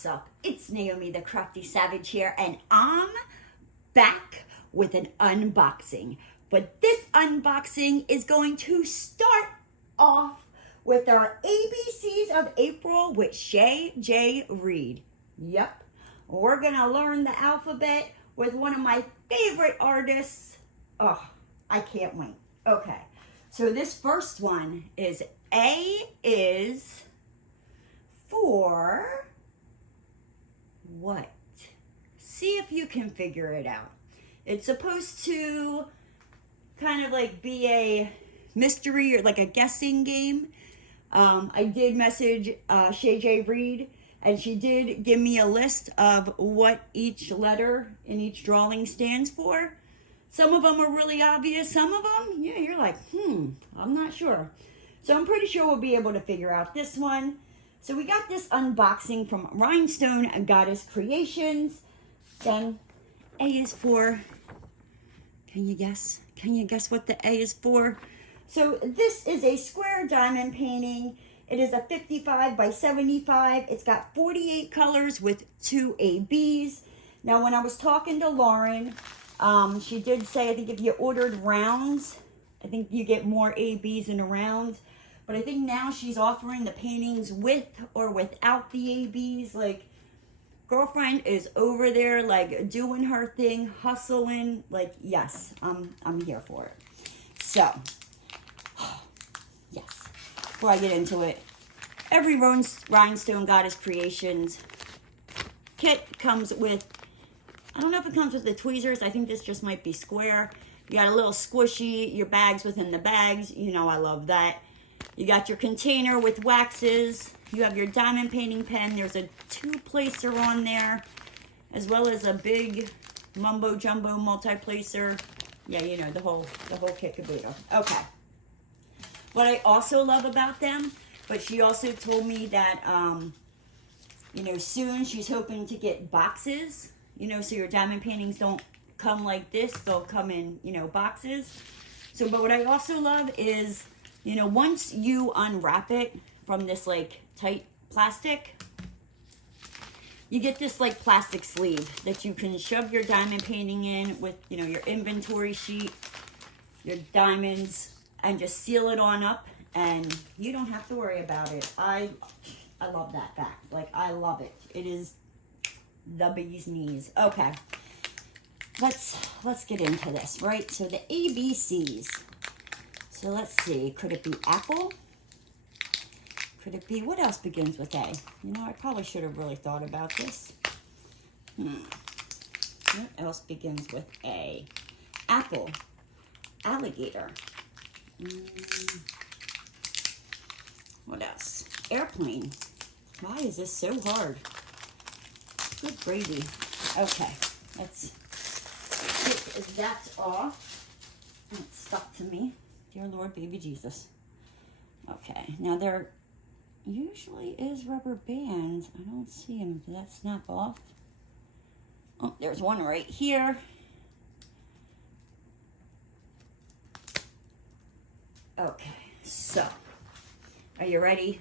What's up? It's Naomi the Crafty Savage here, and I'm back with an unboxing. But this unboxing is going to start off with our ABCs of April with Shay Jay-Reed. Yep, we're gonna learn the alphabet with one of my favorite artists. Oh, I can't wait. Okay, so this first one is A is for what? See if you can figure it out. It's supposed to kind of like be a mystery or like a guessing game. I did message Shay Jay-Reed, and she did give me a list of what each letter in each drawing stands for. Some of them are really obvious. Some of them, yeah, you're like, I'm not sure. So I'm pretty sure we'll be able to figure out this one. So we got this unboxing from Rhinestone Goddess Creations. Then A is for, can you guess? Can you guess what the A is for? So this is a square diamond painting. It is a 55 by 75. It's got 48 colors with 2 ABs. Now when I was talking to Lauren, she did say, I think if you ordered rounds, I think you get more ABs in a round. But I think now she's offering the paintings with or without the ABs. Like, girlfriend is over there, like, doing her thing, hustling. Like, yes, I'm here for it. So, yes, before I get into it, every Rhinestone Goddess Creations kit comes with, I don't know if it comes with the tweezers. I think this just might be square. You got a little squishy, your bags within the bags. You know I love that. You got your container with waxes. You have your diamond painting pen. There's a 2-placer on there, as well as a big mumbo jumbo multi-placer. Yeah, you know, the whole kit caboodle. Okay. What I also love about them, but she also told me that, you know, soon she's hoping to get boxes, you know, so your diamond paintings don't come like this. They'll come in, you know, boxes. So, but what I also love is, you know, once you unwrap it from this, like, tight plastic, you get this, like, plastic sleeve that you can shove your diamond painting in with, you know, your inventory sheet, your diamonds, and just seal it on up, and you don't have to worry about it. I love that fact. Like, I love it. It is the bee's knees. Okay. Let's get into this, right? So the ABCs. So let's see, could it be apple? Could it be, what else begins with A? You know, I probably should have really thought about this. What else begins with A? Apple, alligator. What else? Airplane. Why is this so hard? Good gravy. Okay, let's take that off. It's stuck to me. Dear Lord, baby Jesus. Okay, now there usually is rubber bands. I don't see them. Did that snap off? Oh, there's one right here. Okay, so, are you ready?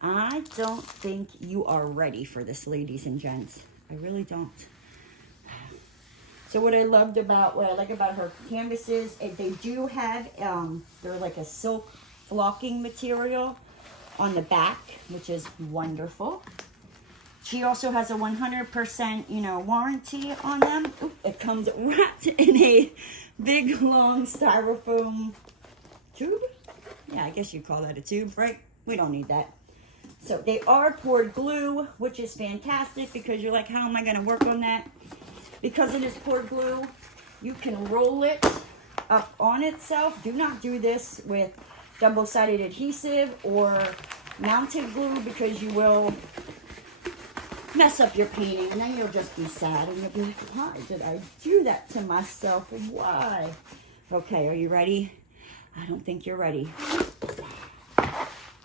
I don't think you are ready for this, ladies and gents. I really don't. So what I like about her canvases, they do have, they're like a silk flocking material on the back, which is wonderful. She also has a 100%, you know, warranty on them. Ooh, it comes wrapped in a big, long styrofoam tube. Yeah, I guess you call that a tube, right? We don't need that. So they are poured glue, which is fantastic because you're like, how am I going to work on that? Because it is poured glue, you can roll it up on itself. Do not do this with double-sided adhesive or mounted glue because you will mess up your painting and then you'll just be sad and you'll be like, why did I do that to myself? Why? Okay, are you ready? I don't think you're ready.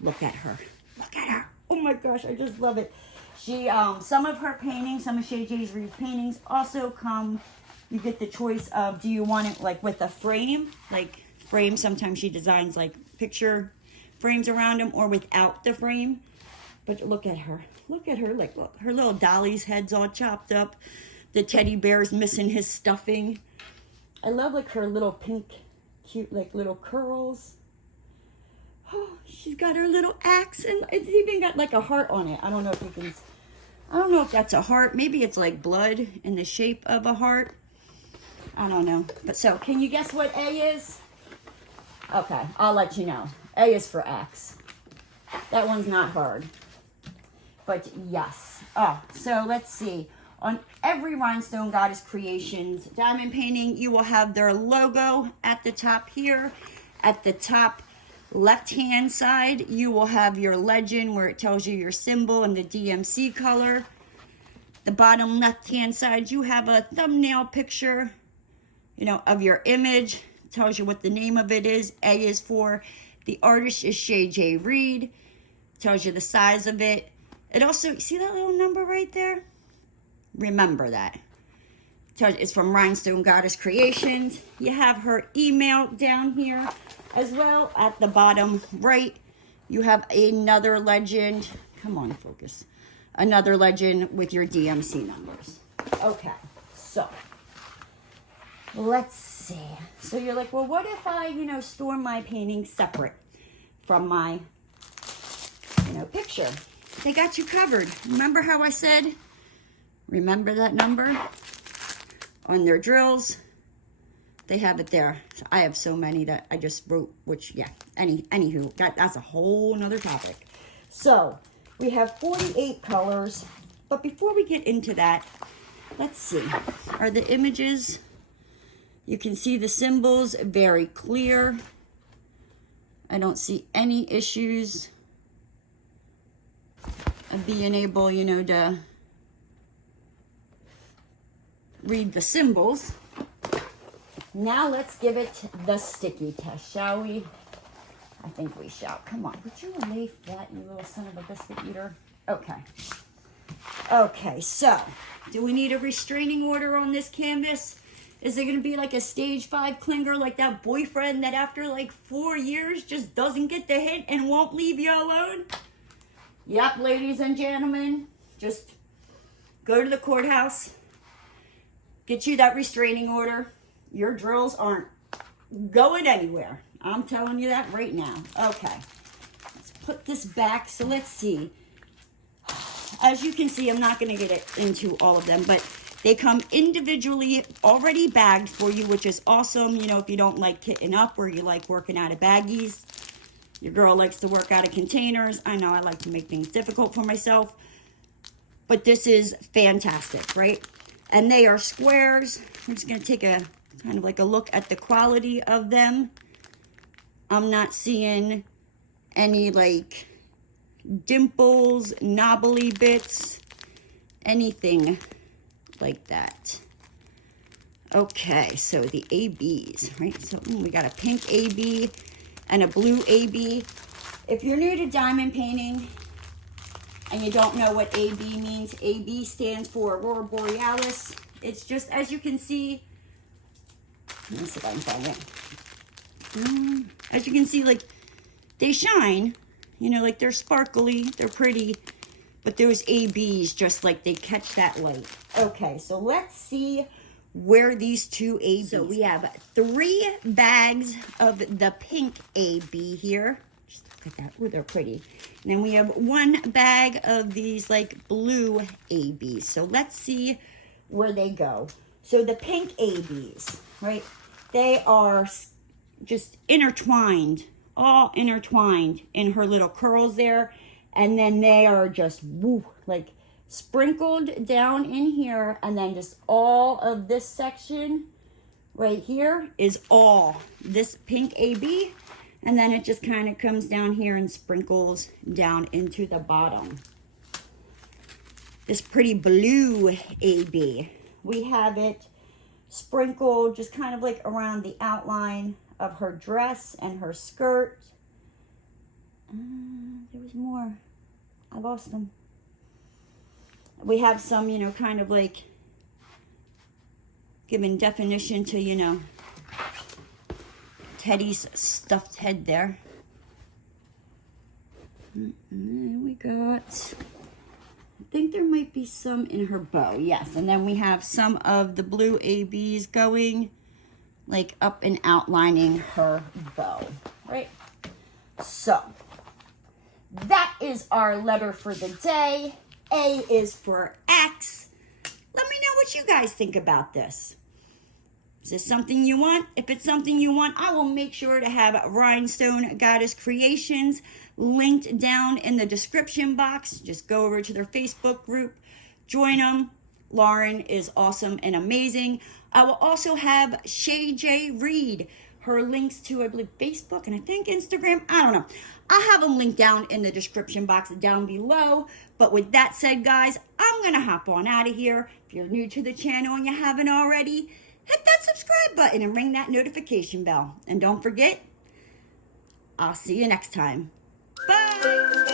Look at her. Look at her. Oh my gosh, I just love it. She, some of her paintings, some of Shay Jay-Reed's paintings also come, you get the choice of, do you want it like with a frame? Like frame, sometimes she designs like picture frames around them or without the frame. But look at her. Look at her. Like, look, her little dolly's head's all chopped up. The teddy bear's missing his stuffing. I love, like, her little pink, cute, like, little curls. Oh, she's got her little axe, and it's even got, like, a heart on it. I don't know if you can... I don't know if that's a heart. Maybe it's, like, blood in the shape of a heart. I don't know. But so, can you guess what A is? Okay, I'll let you know. A is for X. That one's not hard. But yes. Oh, so let's see. On every Rhinestone Goddess Creations diamond painting, you will have their logo at the top here. At the top left-hand side, you will have your legend where it tells you your symbol and the DMC color. The bottom left-hand side, you have a thumbnail picture, you know, of your image. It tells you what the name of it is. A is for the artist is Shay Jay-Reed. Tells you the size of it. It also, see that little number right there? Remember that. It's from Rhinestone Goddess Creations. You have her email down here as well. At the bottom right, you have another legend. Come on, focus. Another legend with your DMC numbers. Okay, so let's see. So you're like, well, what if I, you know, store my paintings separate from my, you know, picture? They got you covered. Remember how I said, remember that number on their drills? They have it there. So I have so many that I just wrote, which, yeah, anywho, that's a whole nother topic. So we have 48 colors, but before we get into that, let's see. Are the images, you can see the symbols very clear. I don't see any issues of being able, you know, to read the symbols. Now let's give it the sticky test, shall we? I think we shall. Come on, would you lay flat, you little son of a biscuit eater? Okay. Okay, so do we need a restraining order on this canvas? Is it going to be like a stage 5 clinger, like that boyfriend that after like 4 years just doesn't get the hint and won't leave you alone? Yep, ladies and gentlemen, just go to the courthouse, get you that restraining order. Your drills aren't going anywhere. I'm telling you that right now. Okay, let's put this back. So let's see. As you can see, I'm not going to get into all of them, but they come individually already bagged for you, which is awesome. You know, if you don't like kitting up or you like working out of baggies. Your girl likes to work out of containers. I know I like to make things difficult for myself. But this is fantastic, right? And they are squares. I'm just going to take a kind of like a look at the quality of them. I'm not seeing any like dimples, knobbly bits, anything like that. Okay, so the ABs, right? So we got a pink AB and a blue AB. If you're new to diamond painting and you don't know what AB means, AB stands for Aurora Borealis. It's just, as you can see, let me see if I can find it. As you can see, like, they shine, you know, like they're sparkly, they're pretty, but those ABs just like they catch that light. Okay, so let's see where these two ABs. So we have 3 bags of the pink AB here. Just look at that. Oh, they're pretty. And then we have 1 bag of these like blue ABs. So let's see where they go. So the pink ABs, right? They are just intertwined, all intertwined in her little curls there. And then they are just, woo, like sprinkled down in here, and then just all of this section right here is all this pink AB, and then it just kind of comes down here and sprinkles down into the bottom. This pretty blue AB, we have it sprinkled just kind of like around the outline of her dress and her skirt. There was more. I lost them. We have some, you know, kind of like giving definition to, you know, Teddy's stuffed head there. And then we got, I think there might be some in her bow. Yes, and then we have some of the blue ABs going like up and outlining her bow, right? So that is our letter for the day. A is for X. Let me know what you guys think about this. Is this something you want? If it's something you want, I will make sure to have Rhinestone Goddess Creations linked down in the description box. Just go over to their Facebook group, join them. Lauren is awesome and amazing. I will also have Shay Jay-Reed, her links to, I believe, Facebook and I think Instagram. I don't know. I'll have them linked down in the description box down below. But with that said, guys, I'm going to hop on out of here. If you're new to the channel and you haven't already, hit that subscribe button and ring that notification bell. And don't forget, I'll see you next time. Bye!